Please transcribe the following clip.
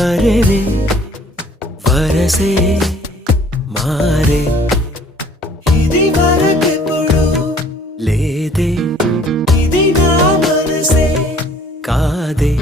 అరే రే వరసే మారే ఇది వరకెప్పుడు లేదే ఇది నా మనసే కాదే